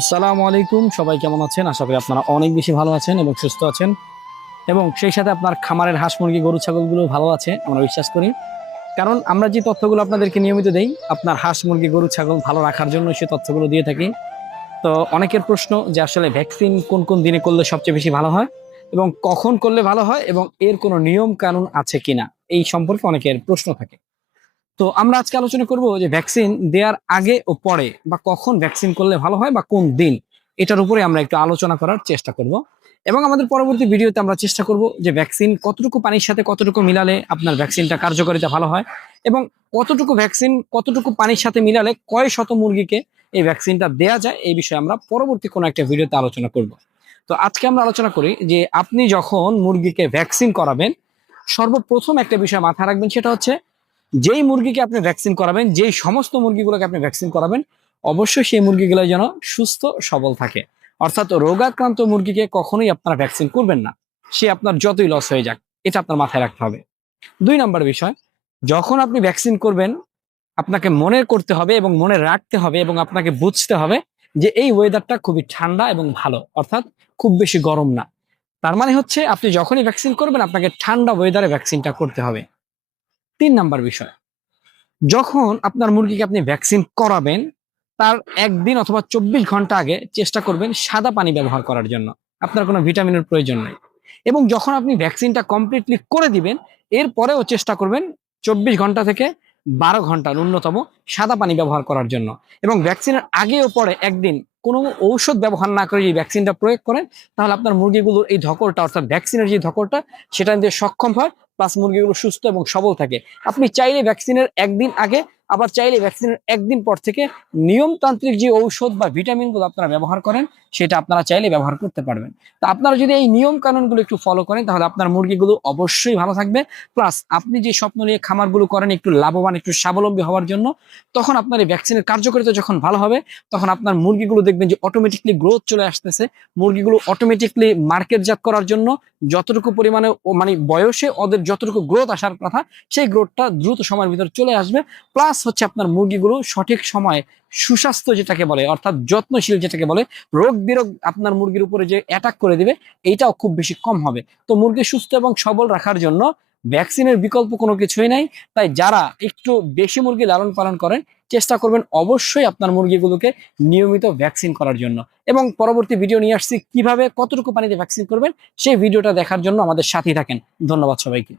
আসসালামু আলাইকুম, সবাই কেমন আছেন? আশা করি আপনারা অনেক বেশি ভালো আছেন এবং সুস্থ আছেন, এবং সেই সাথে আপনার খামারের হাঁস মুরগি গরু ছাগলগুলো ভালো আছে আমরা বিশ্বাস করি। কারণ আমরা যে তথ্যগুলো আপনাদেরকে নিয়মিত দেই আপনার হাঁস মুরগি গরু ছাগল ভালো রাখার জন্য সেই তথ্যগুলো দিয়ে থাকি। তো অনেকের প্রশ্ন যে আসলে ভ্যাকসিন কোন কোন দিনে করলে সবচেয়ে বেশি ভালো হয় এবং কখন করলে ভালো হয় এবং এর কোনো নিয়ম কানুন আছে কিনা, এই সম্পর্কে অনেকের প্রশ্ন থাকে। তো আমরা আজকে আলোচনা করব যে ভ্যাকসিন দেওয়ার আগে ও পরে বা কখন ভ্যাকসিন করলে ভালো হয় বা কোন দিন, এটার উপরে আমরা একটু আলোচনা করার চেষ্টা করব। এবং আমাদের পরবর্তী ভিডিওতে আমরা চেষ্টা করব যে ভ্যাকসিন কতটুকু পানির সাথে কতটুকু মিলালে আপনার ভ্যাকসিনটা কার্যকারিতা ভালো হয়, এবং কতটুকু ভ্যাকসিন কতটুকু পানির সাথে মিলালে কয় শত মুরগিকে এই ভ্যাকসিনটা দেয়া যায়, এই বিষয়ে আমরা পরবর্তী কোনো একটা ভিডিওতে আলোচনা করব। তো আজকে আমরা আলোচনা করি যে আপনি যখন মুরগিকে ভ্যাকসিন করাবেন, সর্বপ্রথম একটা বিষয় মাথায় রাখবেন, সেটা হচ্ছে যেই মুরগিকে আপনি ভ্যাকসিন করাবেন, যেই সমস্ত মুরগিগুলোকে আপনি ভ্যাকসিন করাবেন, অবশ্যই সেই মুরগিগুলো যেন সুস্থ সবল থাকে। অর্থাৎ রোগাক্রান্ত মুরগিকে কখনোই আপনারা ভ্যাকসিন করবেন না, সে আপনার যতই লস হয়ে যাক, এটা আপনার মাথায় রাখতে হবে। 2 নম্বর বিষয়, যখন আপনি ভ্যাকসিন করবেন আপনাকে মনে করতে হবে এবং মনে রাখতে হবে এবং আপনাকে বুঝতে হবে যে এই ওয়েদারটা খুবই ঠান্ডা এবং ভালো, অর্থাৎ খুব বেশি গরম না। তার মানে হচ্ছে আপনি যখনই ভ্যাকসিন করবেন আপনাকে ঠান্ডা ওয়েদারে ভ্যাকসিনটা করতে হবে। 3 নম্বর বিষয়, যখন আপনার মুরগিকে আপনি ভ্যাকসিন করাবেন তার একদিন অথবা 24 ঘন্টা আগে চেষ্টা করবেন সাদা পানি ব্যবহার করার জন্য। আপনার কোনো ভিটামিনের প্রয়োজন নেই। এবং যখন আপনি ভ্যাকসিনটা কমপ্লিটলি করে দিবেন এরপরেও চেষ্টা করবেন 24 ঘন্টা থেকে 12 ঘন্টা ন্যূনতম সাদা পানি ব্যবহার করার জন্য। এবং ভ্যাকসিনের আগে ও পরে একদিন কোনো ঔষধ ব্যবহার না করে যদি ভ্যাকসিনটা প্রয়োগ করেন, তাহলে আপনার মুরগিগুলোর এই ধকলটা অর্থাৎ ভ্যাকসিনের যে ধকলটা সেটা নিতে সক্ষম হয়, প্লাস মুরগিগুলো সুস্থ এবং সবল থাকে। আপনি চাইলে ভ্যাকসিনের একদিন আগে, আবার চাইলে ভ্যাকসিনের একদিন পর থেকে নিয়মতান্ত্রিক যে ঔষধ বা ভিটামিনগুলো আপনারা ব্যবহার করেন সেটা আপনারা চাইলে ব্যবহার করতে পারবেন। তো আপনারা যদি এই নিয়ম কানুনগুলো একটু ফলো করেন তাহলে আপনার মুরগিগুলো অবশ্যই ভালো থাকবে। প্লাস আপনি যে স্বপ্ন নিয়ে খামারগুলো করেন একটু লাভবান একটু স্বাবলম্বী হওয়ার জন্য, তখন আপনার এই ভ্যাকসিনের কার্যকারিতা যখন ভালো হবে তখন আপনার মুরগিগুলো দেখবেন যে অটোমেটিকলি গ্রোথ চলে আসতেছে। মুরগিগুলো অটোমেটিকলি মার্কেটজাত করার জন্য যতটুকু পরিমাণে মানে বয়সে ওদের যতটুকু গ্রোথ আসার কথা সেই গ্রোথটা দ্রুত সময়ের ভিতর চলে আসবে। প্লাস হচ্ছে আপনার মুরগিগুলো সঠিক সময়ে সুস্বাস্থ্য যেটাকে বলে অর্থাৎ যত্নশীল যেটাকে বলে, রোগ বিরোগ আপনার মুরগির উপরে যে অ্যাটাক করে দিবে এইটাও খুব বেশি কম হবে। তো মুরগি সুস্থ এবং সবল রাখার জন্য ভ্যাকসিনের বিকল্প কোনো কিছুই নাই। তাই যারা একটু বেশি মুরগি লালন পালন করেন চেষ্টা করবেন অবশ্যই আপনার মুরগিগুলোকে নিয়মিত ভ্যাকসিন করার জন্য। এবং পরবর্তী ভিডিও নিয়ে আসছি কিভাবে কতটুকু পানিতে ভ্যাকসিন করবেন, সেই ভিডিওটা দেখার জন্য আমাদের সাথেই থাকেন। ধন্যবাদ সবাইকে।